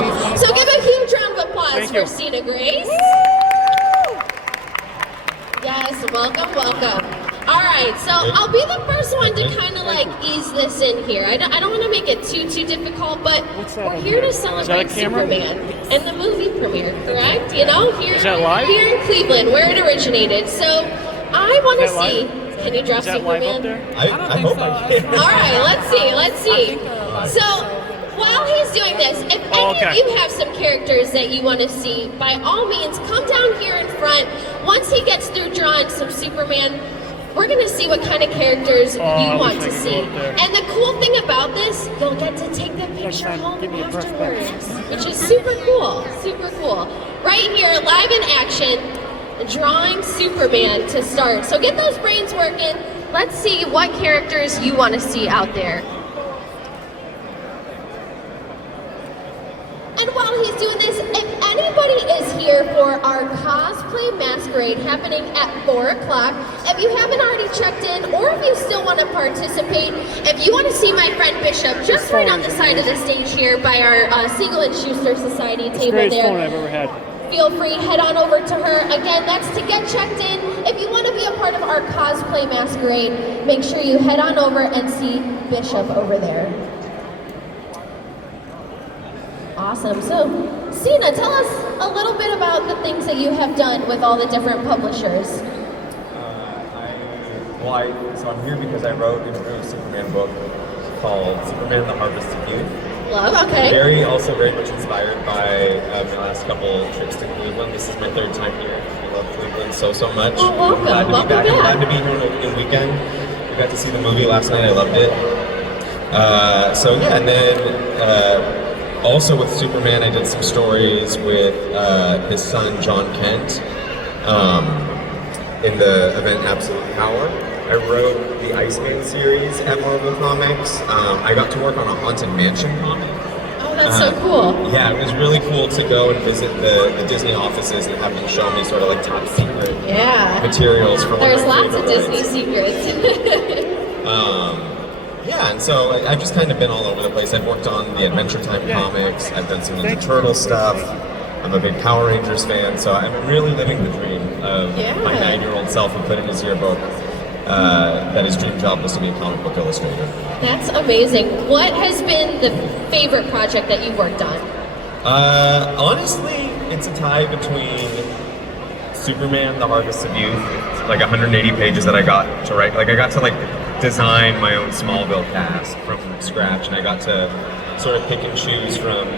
cool. So give a huge round of applause for Sina Grace. Yes, welcome, welcome. All right, so I'll be the first one to kind of like ease this in here. I don't want to make it too difficult, but we're here to celebrate Superman and the movie premiere, correct? You know, here in Cleveland, where it originated. So I want to see. Can you drop Superman? I hope I can. All right, let's see. So while he's doing this, if any of you have some characters that you want to see, by all means, come down here in front. Once he gets through drawing some Superman, we're going to see what kind of characters you want to see. And the cool thing about this, you'll get to take the picture home afterwards, which is super cool, super cool. Right here, live in action, drawing Superman to start. So get those brains working. Let's see what characters you want to see out there. And while he's doing this, if anybody is here for our cosplay masquerade happening at 4 o'clock, if you haven't already checked in, or if you still want to participate, if you want to see my friend Bishop, just right on the side of the stage here by our Siegel and Schuster Society table there, feel free, head on over to her. Again, that's to get checked in. If you want to be a part of our cosplay masquerade, make sure you head on over and see Bishop over there. Awesome. So, Sina, tell us a little bit about the things that you have done with all the different publishers. So I'm here because I wrote a Superman book called Superman, the Harvest of Youth. Love, okay. Also very much inspired by my last couple trips to Cleveland. This is my 3rd time here. I love Cleveland so much. Oh, welcome. I'm glad to be back. I'm glad to be here in the weekend. We got to see the movie last night. I loved it. So yeah, and then also with Superman, I did some stories with his son John Kent in the event Absolute Power. I wrote the Iceman series at Marvel Comics. I got to work on a Haunted Mansion comic. Oh, that's so cool. Yeah, it was really cool to go and visit the Disney offices and have them show me sort of like top secret materials from There's lots of Disney secrets. Yeah, and so I've just kind of been all over the place. I've worked on the Adventure Time comics. I've done some Ninja Turtle stuff. I'm a big Power Rangers fan, so I'm really living the dream of my 9-year-old self who put in his yearbook that his dream job was to be a comic book illustrator. That's amazing. What has been the favorite project that you've worked on? Honestly, it's a tie between Superman, the Harvest of Youth, like 180 pages that I got to write. Like I got to design my own Smallville cast from scratch, and I got to sort of pick and choose from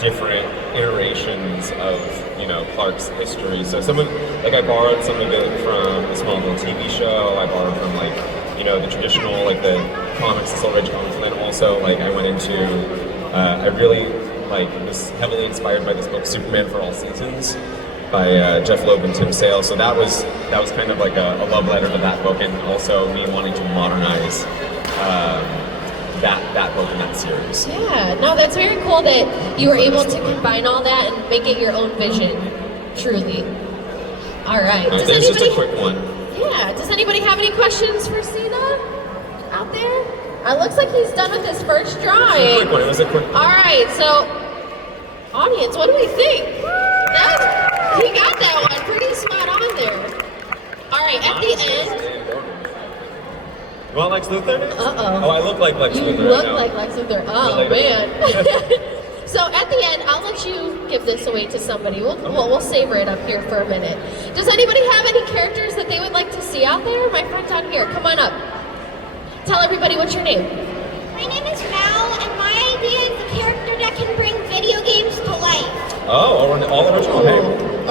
different iterations of, Clark's history. So some of, I borrowed some of it from the Smallville TV show. I borrowed from the traditional, the comics, the Silver Age comics, and then also I went into, I really was heavily inspired by this book, Superman for All Seasons, by Jeff Loeb and Tim Sale. So that was kind of a love letter to that book, and also me wanting to modernize that book and that series. Yeah, no, that's very cool that you were able to combine all that and make it your own vision, truly. All right. There's just a quick one. Yeah, does anybody have any questions for Sina out there? It looks like he's done with his first drawing. It was a quick one. All right, so audience, what do we think? He got that one pretty spot on there. All right, at the end. You want Lex Luthor? Uh-oh. Oh, I look like Lex Luthor. You look like Lex Luthor. Oh, man. So at the end, I'll let you give this away to somebody. We'll savor it up here for a minute. Does anybody have any characters that they would like to see out there? My friend down here, come on up. Tell everybody what's your name. My name is Mal, and my idea is a character that can bring video games to life. Oh, all original. Hey.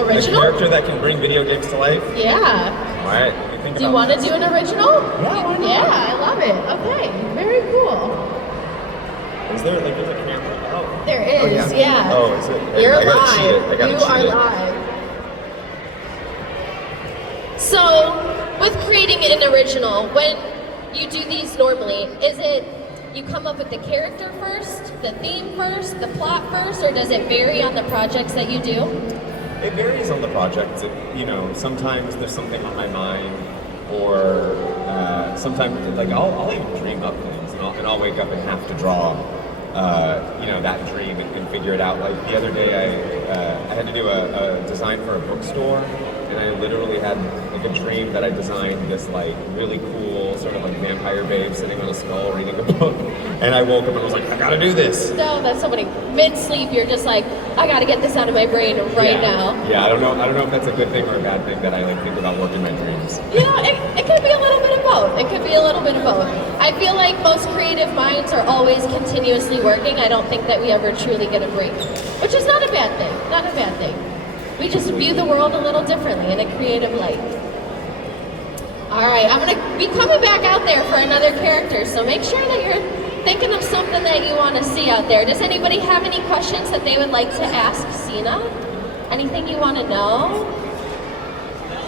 Original? A character that can bring video games to life? Yeah. All right. Do you want to do an original? Yeah. Yeah, I love it. Okay, very cool. Is there there's a camera? Oh. There is, yeah. Oh, is it? You're I gotta cheat it. live. You are live. So, with creating an original, when you do these normally, is it you come up with the character first, the theme first, the plot first, or does it vary on the projects that you do? It varies on the projects. Sometimes there's something on my mind, or sometimes I'll even dream up things, and I'll wake up and have to draw you know, that dream and figure it out. Like the other day, I had to do a design for a bookstore, and I literally had like a dream that I designed this like really cool sort of like vampire babe sitting on a skull reading a book, and I woke up and was like, I gotta do this. No, that's so funny. Mid-sleep, you're just like, I gotta get this out of my brain right now. Yeah, I don't know if that's a good thing or a bad thing that I like think about working my dreams. You know, it could be a little bit of both. It could be a little bit of both. I feel like most creative minds are always continuously working. I don't think that we ever truly get a break, which is not a bad thing. Not a bad thing. We just view the world a little differently in a creative light. All right, I'm gonna be coming back out there for another character, so make sure that you're thinking of something that you want to see out there. Does anybody have any questions that they would like to ask Sina? Anything you want to know?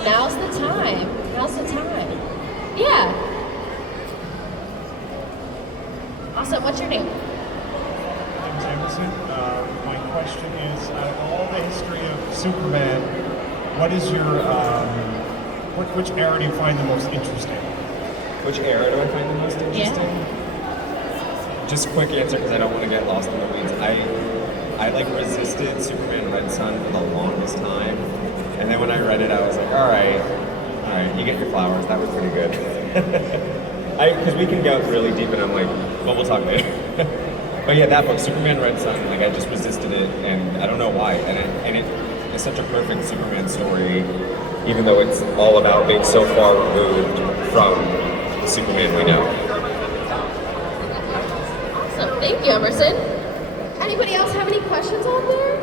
Now's the time. Now's the time. Yeah. Awesome. What's your name? I'm Jameson. My question is, out of all the history of Superman, what is your, which era do you find the most interesting? Which era do I find the most interesting? Just a quick answer because I don't want to get lost in the weeds. I like resisted Superman Red Sun for the longest time, and then when I read it, I was like, all right, you get your flowers. That was pretty good. Because we can go really deep, and I'm like, well, we'll talk later. But yeah, that book, Superman Red Sun, like I just resisted it, and I don't know why. And it is such a perfect Superman story, even though it's all about being so far removed from the Superman we know. Awesome. Thank you, Emerson. Anybody else have any questions out there?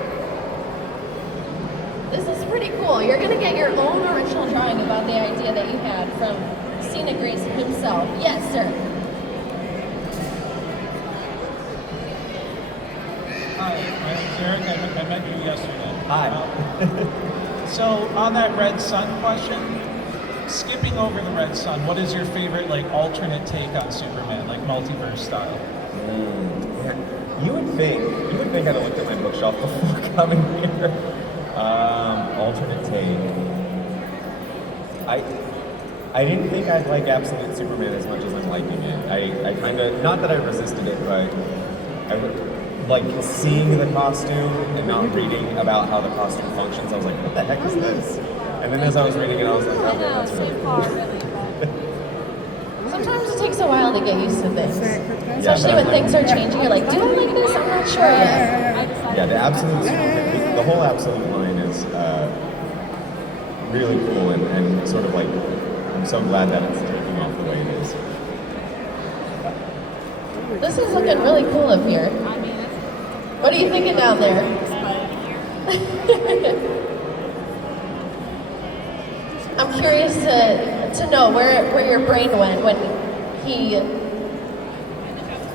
This is pretty cool. You're going to get your own original drawing about the idea that you had from Sina Grace himself. Yes, sir. Hi, my name's Eric. I met you yesterday. Hi. So on that Red Sun question, skipping over the Red Sun, what is your favorite like alternate take on Superman, like multiverse style? You would think I'd have looked at my bookshelf before coming here. Alternate take. I didn't think I'd like Absolute Superman as much as I'm liking it. I kind of, not that I resisted it, but I like seeing the costume and not reading about how the costume functions. I was like, what the heck is this? And then as I was reading it, I was like, oh, that's really cool. Sometimes it takes a while to get used to things. Especially when things are changing. You're like, do I like this? I'm not sure yet. Yeah, the Absolute Superman, the whole Absolute line is really cool and sort of like, I'm so glad that it's taking off the way it is. This is looking really cool up here. What are you thinking down there? I'm curious to know where your brain went when he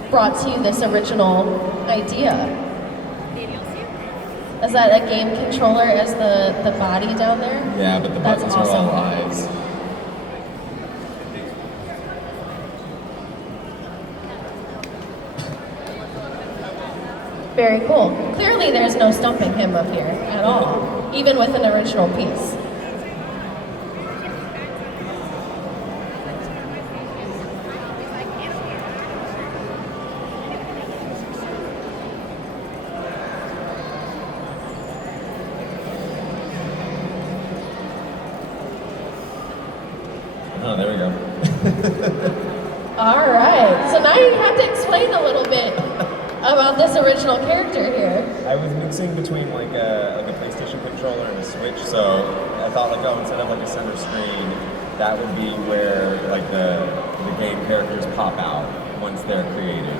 brought to you this original idea. Is that a game controller as the body down there? Yeah, but the buttons are all eyes. Very cool. Clearly there's no stumping him up here at all, even with an original piece. Oh, there we go. All right. So now you have to explain a little bit about this original character here. I was mixing between like a PlayStation controller and a Switch, so I thought like, oh, instead of like a center screen, that would be where like the game characters pop out once they're created.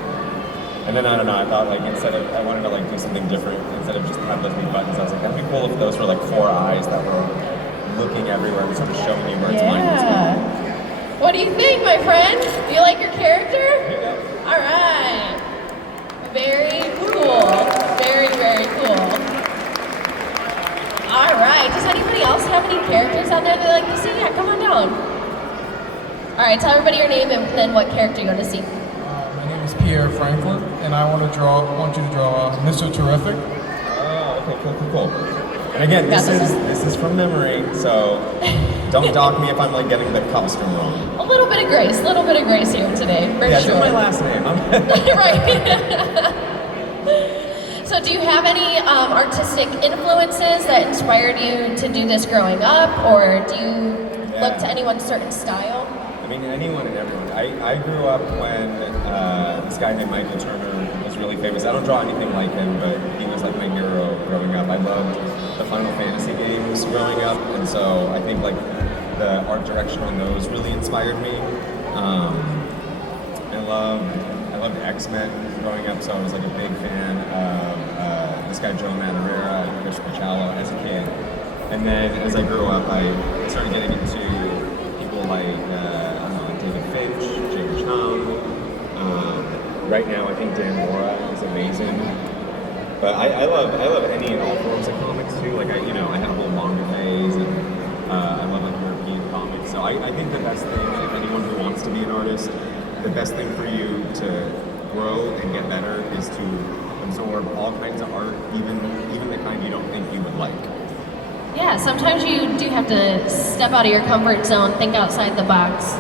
And then I don't know, I thought like I wanted to like do something different instead of just have those big buttons. I was like, that'd be cool if those were like 4 eyes that were looking everywhere and sort of showing you where its mind was going. What do you think, my friend? Do you like your character? All right. Very cool. Very, very cool. All right. Does anybody else have any characters out there they'd like to see? Yeah, come on down. All right, tell everybody your name and then what character you want to see. My name is Pierre Franklin, and I want you to draw Mr. Terrific. Oh, okay, cool. And again, this is from memory, so don't dock me if I'm like getting the costume wrong. A little bit of grace here today, for Yeah, sure. it's my last name. Right. So do you have any artistic influences that inspired you to do this growing up, or do you look to anyone's certain style? I mean, anyone and everyone. I grew up when this guy named Michael Turner was really famous. I don't draw anything like him, but he was like my hero growing up. I loved the Final Fantasy games growing up, and so I think like the art direction on those really inspired me. I loved X-Men growing up, so I was like a big fan of this guy Joe Madureira and Chris Picciolo as a kid. And then as I grew up, I started getting into people like David Finch, James Chung. Right now, I think Dan Mora is amazing. But I love any and all forms of comics too. Like I had a whole manga phase, and I love like European comics. So I think the best thing, if anyone who wants to be an artist, the best thing for you to grow and get better is to absorb all kinds of art, even the kind you don't think you would like. Yeah, sometimes you do have to step out of your comfort zone, think outside the box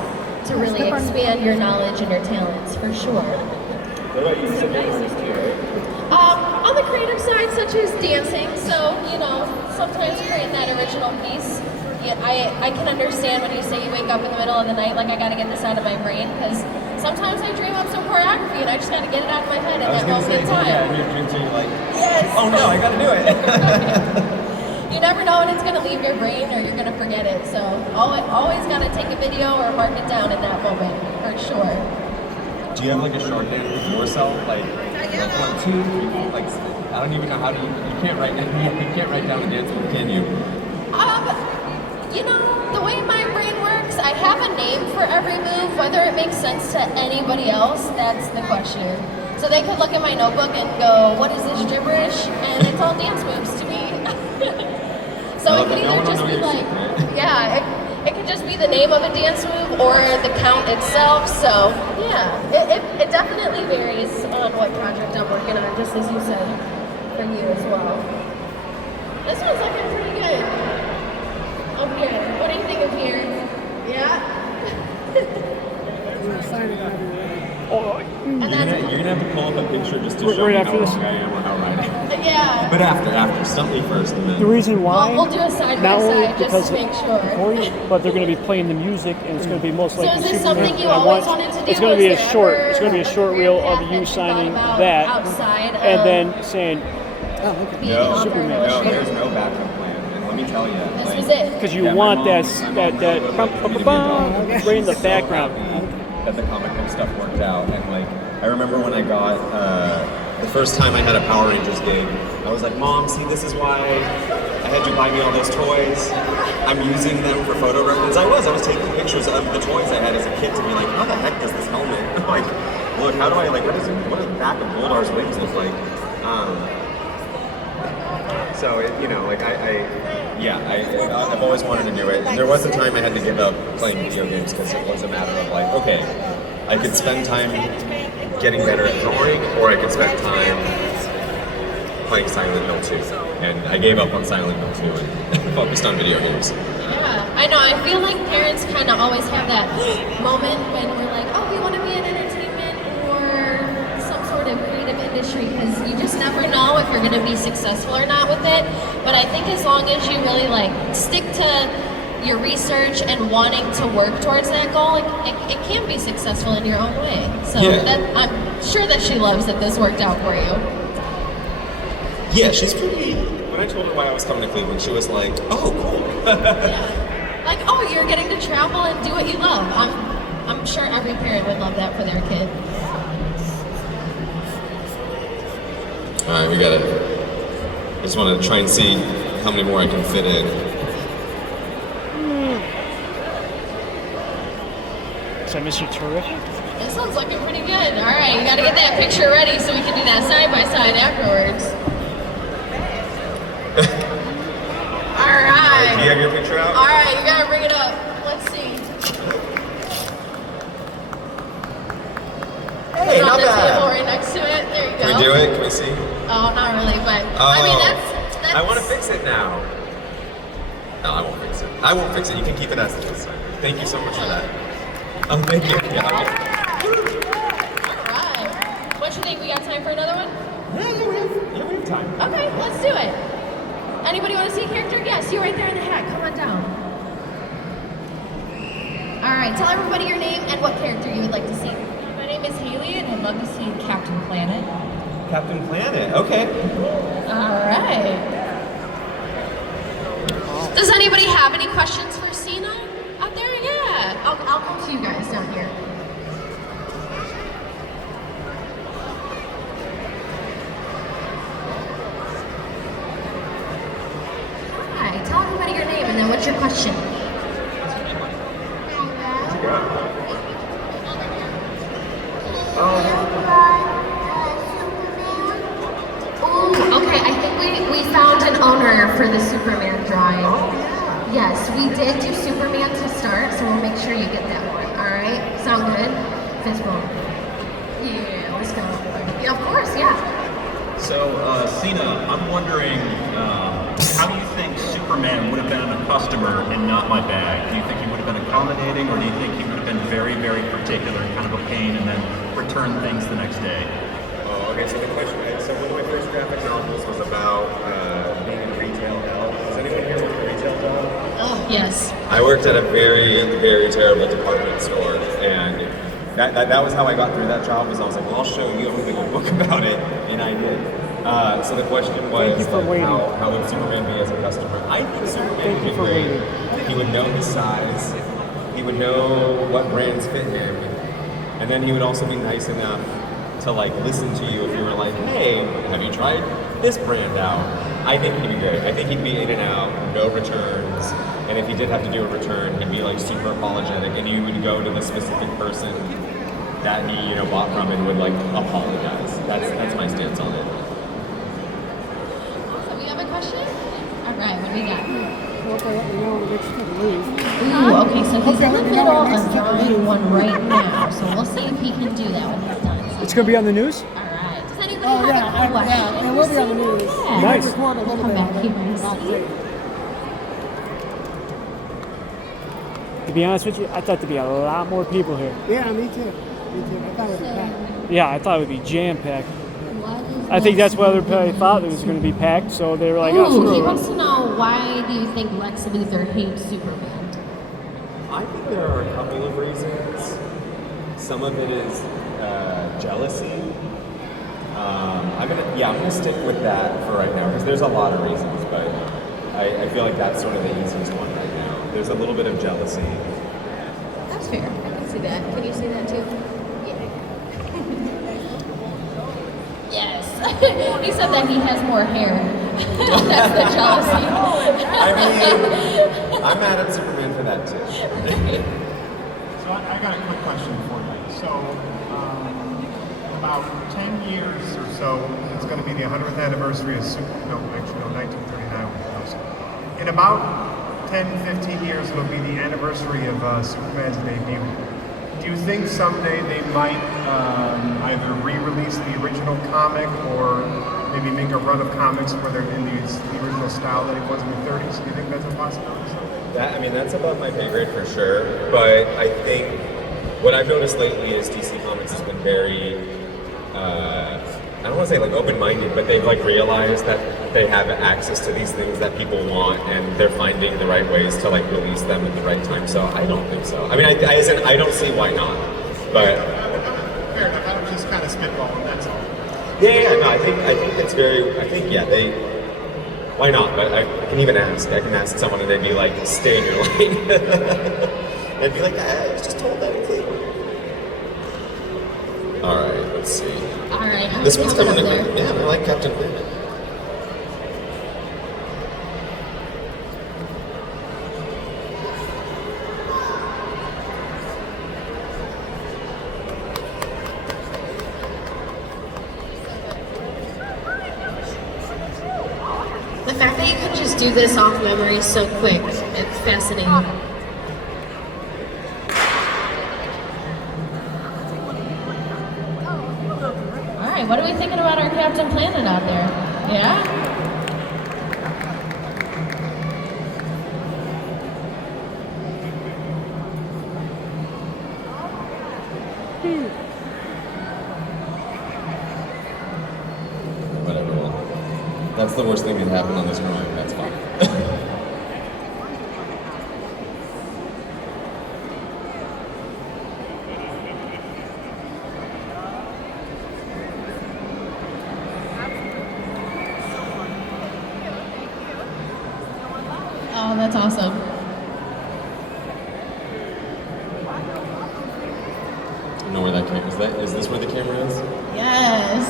to really expand your knowledge and your talents, for sure. What about you? You said you're an artist too, right? On the creative side, such as dancing, so, sometimes creating that original piece. Yeah, I can understand when you say you wake up in the middle of the night, like I gotta get this out of my brain, because sometimes I dream up some choreography and I just gotta get it out of my head at that moment in time. Yeah, in your dreams you're like, Yes! oh no, I gotta do it. You never know when it's gonna leave your brain or you're gonna forget it, so always gotta take a video or mark it down in that moment, for sure. Do you have like a short dance with yourself? Like 1, 2, 3, 4, like, I don't even know how to, you can't write down the dance move, can you? The way my brain works, I have a name for every move. Whether it makes sense to anybody else, that's the question. So they could look at my notebook and go, what is this gibberish? And it's all dance moves to me. So it could either just be like, it could just be the name of a dance move or the count itself. So yeah, it definitely varies on what project I'm working on, just as you said, for you as well. This one's looking pretty good. Up here. What do you think of here? Yeah? You're gonna have to pull up a picture just to show me how wrong I am or how right I am. Yeah. But after, stump me first and then. The reason why, We'll do a side not by only side just to make sure. but they're going to be playing the music, and it's going to be most So likely is this Superman. something you always wanted to do? It's going to be a Was there short. ever It's going to be a short a reel career of path you that signing thought about that, outside and of then saying, being an author and No, illustrator? there's no backup plan. And let me tell you, This was it. because you Yeah, my want mom- that my mom right in the so background. happy that the comic book stuff worked out, and like I remember when I got the first time I had a Power Rangers gig, I was like, Mom, see, this is why I had you buy me all those toys. I'm using them for photo reference. I was taking pictures of the toys I had as a kid to be like, how the heck does this helmet like look? How do I like what does the back of Goldar's wings look like? So it, I've always wanted to do it. And there was a time I had to give up playing video games because it was a matter of like, okay, I could spend time getting better at drawing, or I could spend time playing Silent Hill 2. And I gave up on Silent Hill 2 and focused on video games. Yeah, I know. I feel like parents kind of always have that moment when we're like, oh, we want to be in entertainment or some sort of creative industry, because you just never know if you're going to be successful or not with it. But I think as long as you really like stick to your research and wanting to work towards that goal, it can be successful in your own way. So I'm sure that she loves that this worked out for you. Yeah, she's pretty. When I told her why I was coming to Cleveland, she was like, oh, cool. Yeah. Like, oh, you're getting to travel and do what you love. I'm sure every parent would love that for their kid. All right, we got it. I just want to try and see how many more I can fit in. So, Mr. Terrific. This one's looking pretty good. All right, you gotta get that picture ready so we can do that side by side afterwards. All right. Do you have your picture out? All right, you gotta bring it up. Let's see. Hey, Put it on not the bad. table right next to it. There you go. Can we do it? Can we see? Oh, not really, but Oh, I mean that's. I want to fix it now. No, I won't fix it. I won't fix it. You can keep it as it is. Thank you so much for that. Oh, thank you. Yeah. All right. What you think? We got time for another one? Yeah, we have time. Okay, let's do it. Anybody want to see a character? Yes, you right there in the hat. Come on down. All right, tell everybody your name and what character you would like to see. My name is Haley, and I'd love to see Captain Planet. Captain Planet, okay. All right. Does anybody have any questions for Sina out there? Yeah. I'll come to you guys down here. Hi, tell everybody your name and then what's your question? Ooh, okay, I think we found an owner for the Superman drawing. Yes, we did do Superman to start, so we'll make sure you get that one. All right, sound good? Fist bump. Yeah, let's go. Yeah, of course, yeah. So, Sina, I'm wondering, how do you think Superman would have been a customer and not my bag? Do you think he would have been accommodating, or do you think he would have been very, very particular, kind of a pain, and then return things the next day? Oh, okay, so the question is, so one of my first graphic novels was about being in retail now. Does anyone here work in retail job? Oh, yes. I worked at a very, very terrible department store, and that was how I got through that job. Was I was like, well, I'll show you. I'm going to book about it, and I did. So the question was, Thank you for waiting. how would Superman be as a customer? I think Superman would be great. He would know his size. He would know what brands fit him, and then he would also be nice enough to like listen to you if you were like, hey, have you tried this brand out? I think he'd be great. I think he'd be in and out, no returns, and if he did have to do a return, he'd be like super apologetic, and you would go to the specific person that he bought from and would like apologize. That's my stance on it. So we have a question? All right, what do we got? Ooh, okay, so he's in the middle of drawing one right now, so we'll see if he can do that when he's done. It's going to be on the news? All right. Does anybody have any questions? it will be on the news. Yeah. Nice. Come back here and see. To be honest with you, I thought there'd be a lot more people here. Yeah, me too. I thought it was packed. Yeah, I thought it would be jam-packed. What is I think Lex that's why they Luthor probably thought it hate was going to be packed, so they were like, Ooh, oh, screw he it. wants to know, why do you think Lex Luthor hates Superman? I think there are a couple of reasons. Some of it is jealousy. I'm gonna stick with that for right now because there's a lot of reasons, but I feel like that's sort of the easiest one right now. There's a little bit of jealousy. That's fair. I can see that. Can you see that too? Yeah. Yes. He said that he has more hair. That's the jealousy. I mean, I'm mad at Superman for that too. So I got a quick question for you. So, in about 10 years or so, it's going to be the 100th anniversary of Superman. No, actually, no, 1939. In about 10, 15 years, it'll be the anniversary of Superman's debut. Do you think someday they might either re-release the original comic or maybe make a run of comics where they're in the original style that it was in the 30s? Do you think that's a possibility? That's above my pay grade for sure. But I think what I've noticed lately is DC Comics has been very, I don't want to say like open-minded, but they've like realized that they have access to these things that people want, and they're finding the right ways to like release them at the right time. So I don't think so. I mean, I don't see why not. But Fair enough. I was just kind of spitballing. That's all. no, I think it's very. I think they. Why not? But I can even ask. I can ask someone, and they'd be like, "Stay in your lane." They'd be like, "I was just told that in Cleveland." All right, let's see. All right. How This many one's people coming up in. there? Yeah, I like Captain Planet. The fact that you could just do this off memory so quick, it's fascinating. All right, what are we thinking about our Captain Planet out there? Yeah? Whatever one. the worst thing that happened on this drawing? That's fine. Oh, that's awesome. I don't know where that camera is. Is this where the camera is? Yes.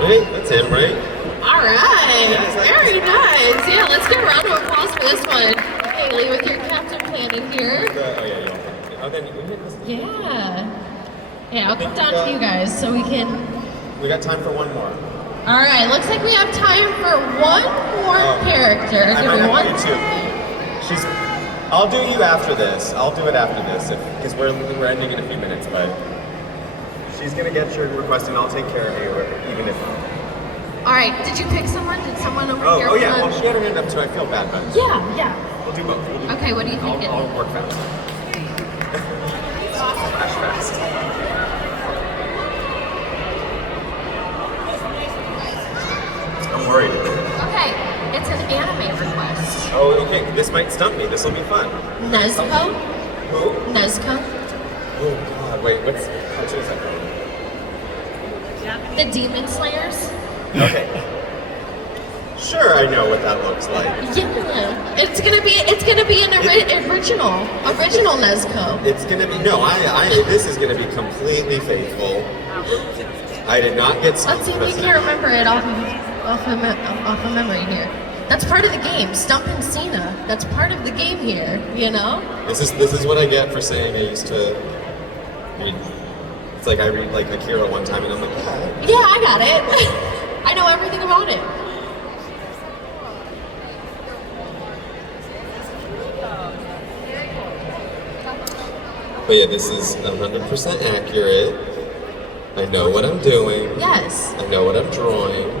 Right? That's him, right? All right, very nice. Yeah, let's give a round of applause for this one. Haley, with your captain planning here. Oh yeah, yeah. Oh, then we hit this. Yeah. Yeah, I'll come down to you guys so we can. We got time for one more. All right, looks like we have time for one more character. I Give might me have one. you too. I'll do you after this. I'll do it after this because we're ending in a few minutes. But she's gonna get your request and I'll take care of you, even if. All right, did you pick someone? Did someone over here? Oh yeah. Well, she had her hand up, so I feel bad, but. Yeah. We'll do both. Okay, what do you think? I'll work fast. Flash fast. I'm worried. Okay, it's an anime request. Oh, okay. This might stump me. This will be fun. Nezuko? Who? Nezuko? Oh God! Wait. How much is that? The Demon Slayers? Okay. Sure, I know what that looks like. Yeah, it's gonna be an original Nezuko. It's gonna be this is gonna be completely faithful. I did not get. Let's see if we can remember it off of memory here. That's part of the game. Stump and Sina. That's part of the game here. You know. This is what I get for saying I used to read. It's like I read like Akira one time and I'm like, yeah, I got it. I know everything about it. But yeah, this is 100% accurate. I know what I'm doing. Yes. I know what I'm drawing.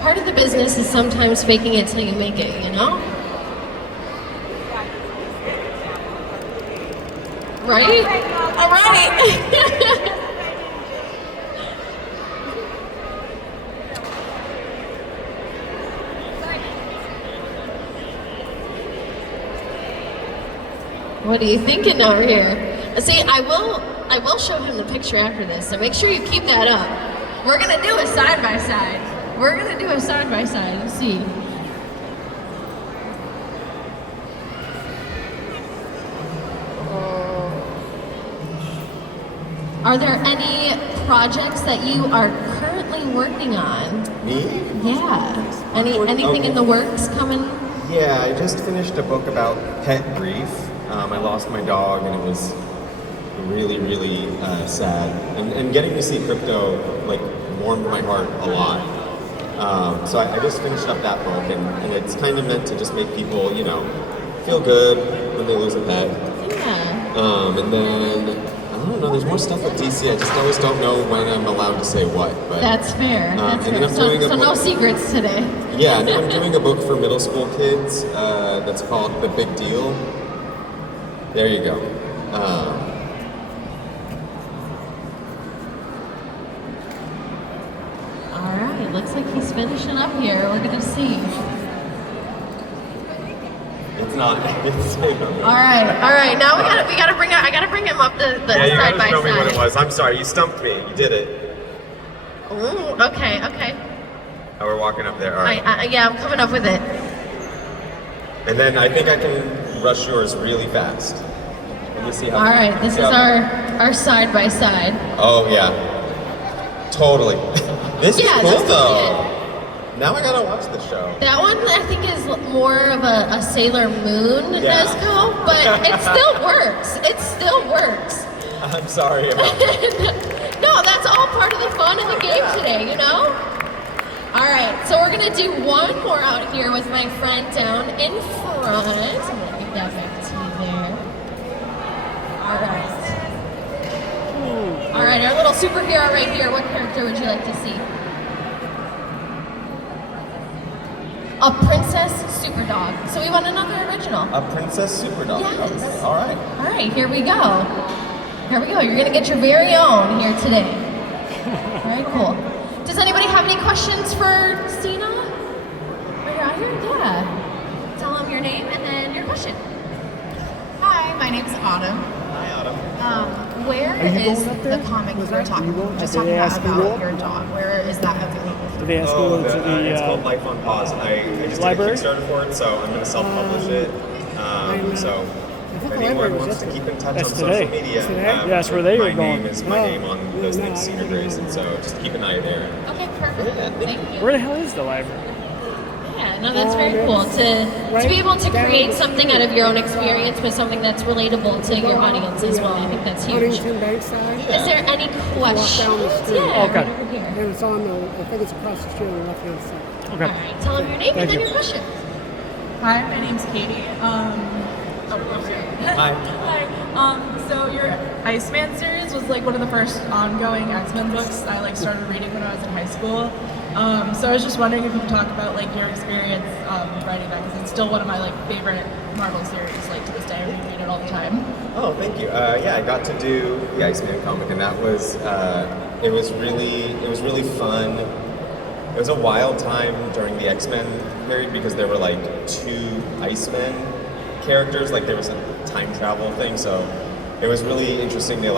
Part of the business is sometimes faking it till you make it, you know? Right? All right. What are you thinking over here? See, I will show him the picture after this, so make sure you keep that up. We're gonna do a side by side. We're gonna do a side by side and see. Are there any projects that you are currently working on? Me? Yeah. Anything in the works coming? Yeah, I just finished a book about pet grief. I lost my dog and it was really, really sad. And getting to see crypto like warmed my heart a lot. So I just finished up that book and it's kind of meant to just make people, feel good when they lose a pet. Yeah. And then, I don't know, there's more stuff with DC. I just always don't know when I'm allowed to say what. But, that's fair. That's and fair. then I'm doing a So book, no secrets today. Yeah, and I'm doing a book for middle school kids that's called The Big Deal. There you go. All right, looks like he's finishing up here. We're gonna see. It's not. All right. Now I gotta bring him up the yeah, you side by gotta show me what it side. was. I'm sorry, you stumped me. You did it. Ooh, okay. Oh, we're walking up there. All right. Yeah, I'm coming up with it. And then I think I can rush yours really fast. Let me see how. All right, this is our side by side. Oh yeah, totally. This is cool though. Now I gotta watch the show. That one I think is more of a Sailor Moon Nezuko, but it still works. It still works. I'm sorry about that. No, that's all part of the fun of the game today, you know? All right, so we're gonna do one more out here with my friend down in front. I'm gonna give that back to you there. All right. All right, our little superhero right here. What character would you like to see? A princess superdog. So we want another original. A princess superdog. Yes. Okay. All right. All right, here we go. You're gonna get your very own here today. Very cool. questions for Sina? Are you out here? Yeah. Tell them your name and then your question. Hi, my name's Autumn. Hi, Autumn. Where is the comic you were talking about? Just talking about your dog. Where is that available? Do they ask you to the it's called Life on Pause. I just library? did a Kickstarter for it, so I'm going to self-publish it. So if anyone wants to keep in touch on social media, yeah, that's where they were my going. name is my name on those things, Sina Grace, and so just keep an eye there. Okay, perfect. Thank you. Where the hell is the library? Yeah, no, that's very cool to be able to create something out of your own experience with something that's relatable to your audience as well. I think that's huge. Is there any questions? Yeah, okay. right over here. And it's on the, I think it's across the street on the left-hand side. Okay. All right, tell them your name and then your question. Hi, my name's Katie. Hi. Hi. So your Iceman series was like one of the first ongoing X-Men books I started reading when I was in high school. So I was just wondering if you could talk about your experience writing that, because it's still one of my favorite Marvel series. To this day, I reread it all the time. Oh, thank you. Yeah, I got to do the Iceman comic, and that was it was really fun. It was a wild time during the X-Men period because there were 2 Icemen characters. There was a time travel thing, so it was really interesting to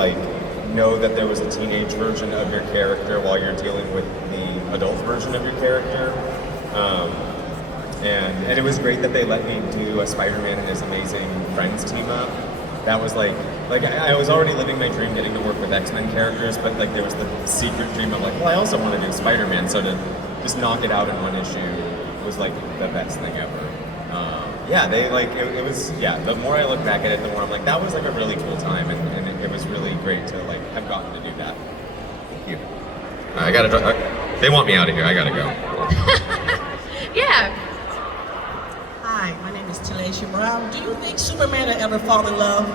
know that there was a teenage version of your character while you're dealing with the adult version of your character. And it was great that they let me do a Spider-Man and his amazing friends team up. That was I was already living my dream getting to work with X-Men characters, but there was the secret dream of well, I also want to do Spider-Man, so to just knock it out in one issue was the best thing ever. Yeah, they it was, yeah, the more I look back at it, the more I'm that was a really cool time, and it was really great to have gotten to do that. Thank you. I gotta, they want me out of here, I gotta go. Yeah. Hi, my name is Tanisha Brown. Do you think Superman will ever fall in love?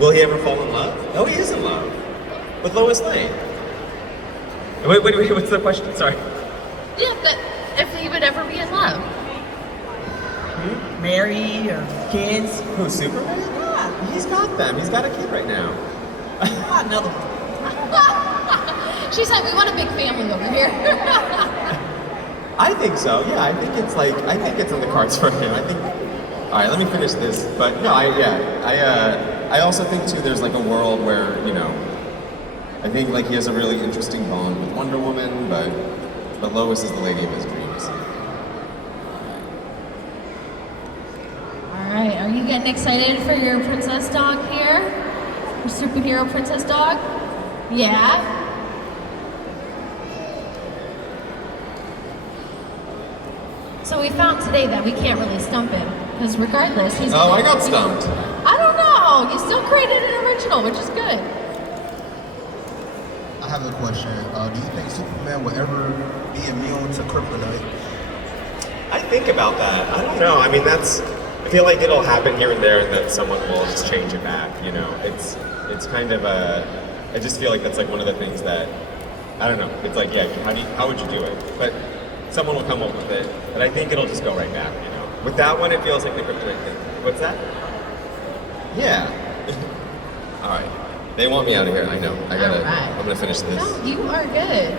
Will he ever fall in love? No, he is in love. With Lois Lane. Wait, what's the question? Sorry. Yeah, but if he would ever be in love. Married or kids? Who, Superman? Yeah, he's got them. He's got a kid right now. Another one. She said we want a big family over here. I think so. Yeah, I think it's I think it's in the cards for him. I think. All right, let me finish this. But no, I also think too. There's a world where I think he has a really interesting bond with Wonder Woman, but Lois is the lady of his dreams. All right, are you getting excited for your princess dog here? Your superhero princess dog? Yeah? So we found today that we can't really stump him, because regardless, he's... Oh, I got stumped. I don't know. You still created an original, which is good. I have a question. Do you think Superman will ever be immune to kryptonite? I think about that. I don't know. I mean, I feel like it'll happen here and there, and then someone will just change it back. It's kind of I just feel like that's one of the things that I don't know. It's yeah, how would you do it? But someone will come up with it, and I think it'll just go right back. With that one, it feels like the kryptonite thing. What's that? Yeah. All right. They want me out of here. I know. I'm gonna finish this. No, you are good.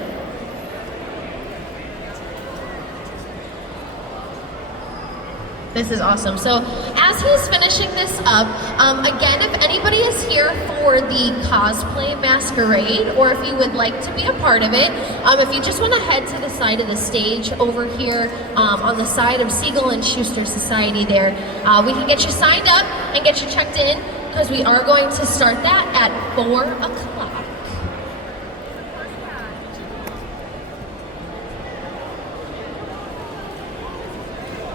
This is awesome. So as he's finishing this up, again, if anybody is here for the cosplay masquerade, or if you would like to be a part of it, if you just want to head to the side of the stage over here on the side of Siegel and Schuster Society there, we can get you signed up and get you checked in, because we are going to start that at 4 o'clock.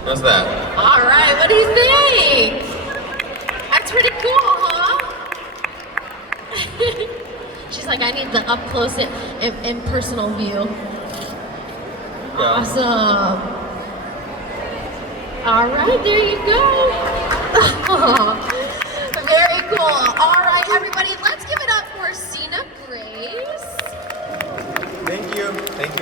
How's that? All right, what do you think? That's pretty cool, huh? She's like, I need the up close and personal view. Yeah. Awesome. All right, there you go. Very cool. All right, everybody, let's give it up for Sina Grace. Thank you,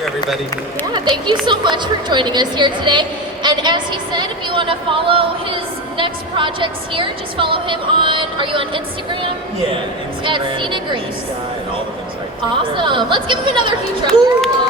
everybody. Yeah, thank you so much for joining us here today. And as he said, if you want to follow his next projects here, just follow him are you on Instagram? Yeah, Instagram. At Sina Grace. And all the things right there. Awesome. Let's give him another huge round of applause.